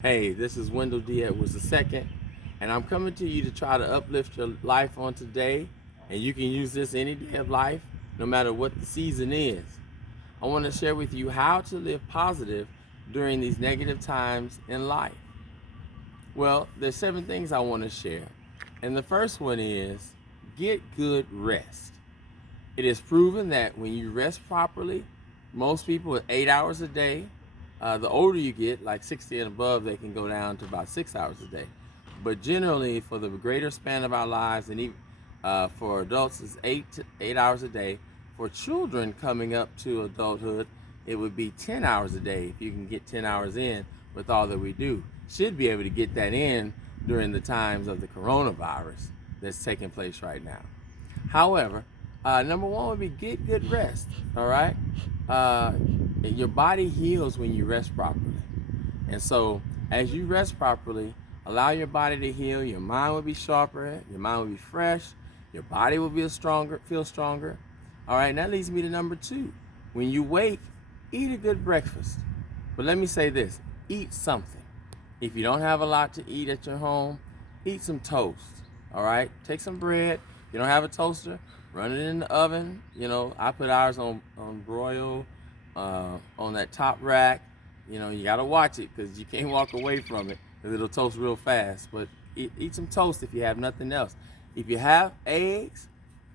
Hey, this is Wendell D. Edwards II, and I'm coming to you to try to uplift your life on today. And you can use this any day of life, no matter what the season is. I want to share with you how to live positive during these negative times in life. Well, there's 7 things I want to share. And the first one is get good rest. It is proven that when you rest properly, most people at 8 hours a day. The older you get, like 60 and above, they can go down to about 6 hours a day. But generally, for the greater span of our lives, and even for adults, it's 8 hours a day. For children coming up to adulthood, it would be 10 hours a day if you can get 10 hours in with all that we do. Should be able to get that in during the times of the coronavirus that's taking place right now. However, number one would be get good rest. All right, your body heals when you rest properly, and so as you rest properly, allow your body to heal. Your mind will be sharper. Your mind will be fresh. Your body will be feel stronger. All right, and that leads me to number 2. When you wake, eat a good breakfast. But let me say this: eat something. If you don't have a lot to eat at your home, eat some toast. All right, take some bread. If you don't have a toaster, run it in the oven. I put ours on broil, on that top rack. You gotta watch it because you can't walk away from it because it'll toast real fast. But eat some toast if you have nothing else. If you have eggs,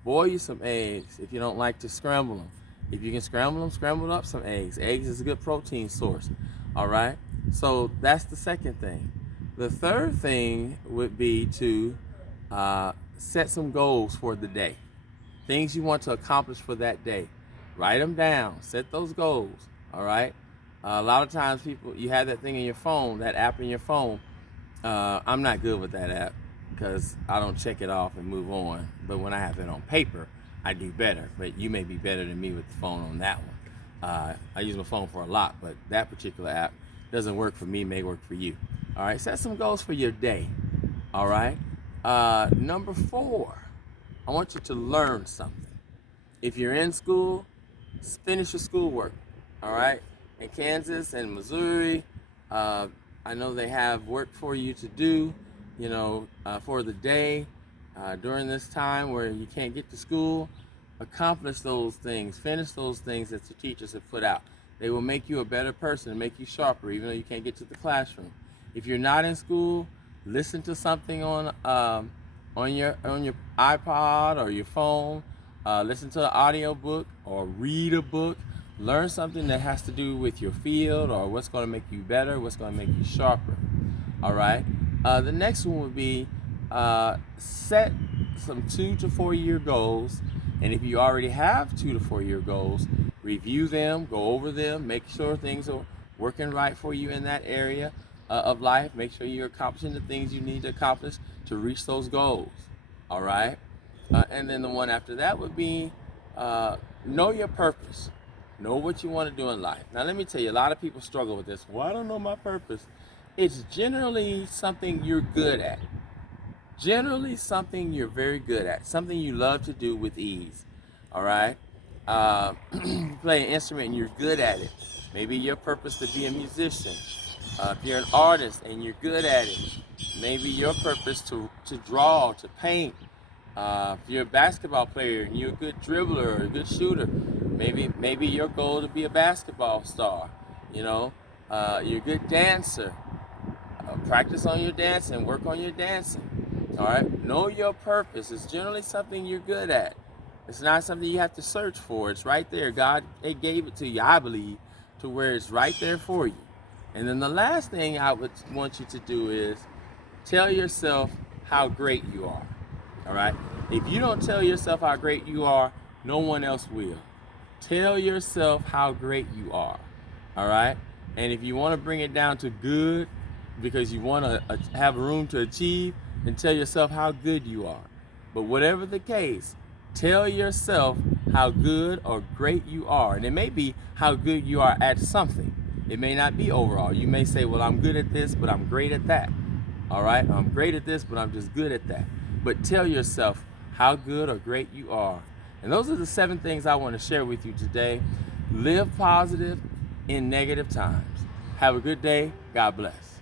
boil you some eggs if you don't like to scramble them. If you can scramble them, scramble up some eggs. Eggs is a good protein source. All right, so that's the second thing. The third thing would be to set some goals for the day. Things you want to accomplish for that day. Write them down. Set those goals. All right. A lot of times you have that thing in your phone, that app in your phone. I'm not good with that app because I don't check it off and move on. But when I have it on paper, I do better. But you may be better than me with the phone on that one. I use my phone for a lot, but that particular app doesn't work for me, may work for you. All right. Set some goals for your day. All right. Number 4, I want you to learn something. If you're in school, finish your schoolwork. All right. In Kansas and Missouri, I know they have work for you to do, for the day during this time where you can't get to school. Accomplish those things. Finish those things that the teachers have put out. They will make you a better person and make you sharper, even though you can't get to the classroom. If you're not in school, listen to something on your iPod or your phone. Listen to an audio book or read a book. Learn something that has to do with your field or what's going to make you better, what's going to make you sharper. All right. The next one would be set some 2 to 4 year goals. And if you already have 2 to 4 year goals, review them, go over them, make sure things are working right for you in that area of life. Make sure you're accomplishing the things you need to accomplish to reach those goals. All right. And then the one after that would be know your purpose. Know what you want to do in life. Now, let me tell you, a lot of people struggle with this. Well, I don't know my purpose. It's generally something you're good at. Generally something you're very good at. Something you love to do with ease. All right. You play an instrument and you're good at it. Maybe your purpose to be a musician. If you're an artist and you're good at it, maybe your purpose to draw, to paint. If you're a basketball player and you're a good dribbler or a good shooter, maybe your goal to be a basketball star. You're a good dancer. Practice on your dancing, work on your dancing. All right. Know your purpose. It's generally something you're good at. It's not something you have to search for. It's right there. God gave it to you, I believe, to where it's right there for you. And then the last thing I would want you to do is tell yourself how great you are. All right. If you don't tell yourself how great you are, no one else will. Tell yourself how great you are. All right. And if you want to bring it down to good, because you want to have room to achieve, then tell yourself how good you are. But whatever the case, tell yourself how good or great you are. And it may be how good you are at something. It may not be overall. You may say, well, I'm good at this, but I'm great at that. All right. I'm great at this, but I'm just good at that. But tell yourself how good or great you are. And those are the 7 things I want to share with you today. Live positive in negative times. Have a good day. God bless.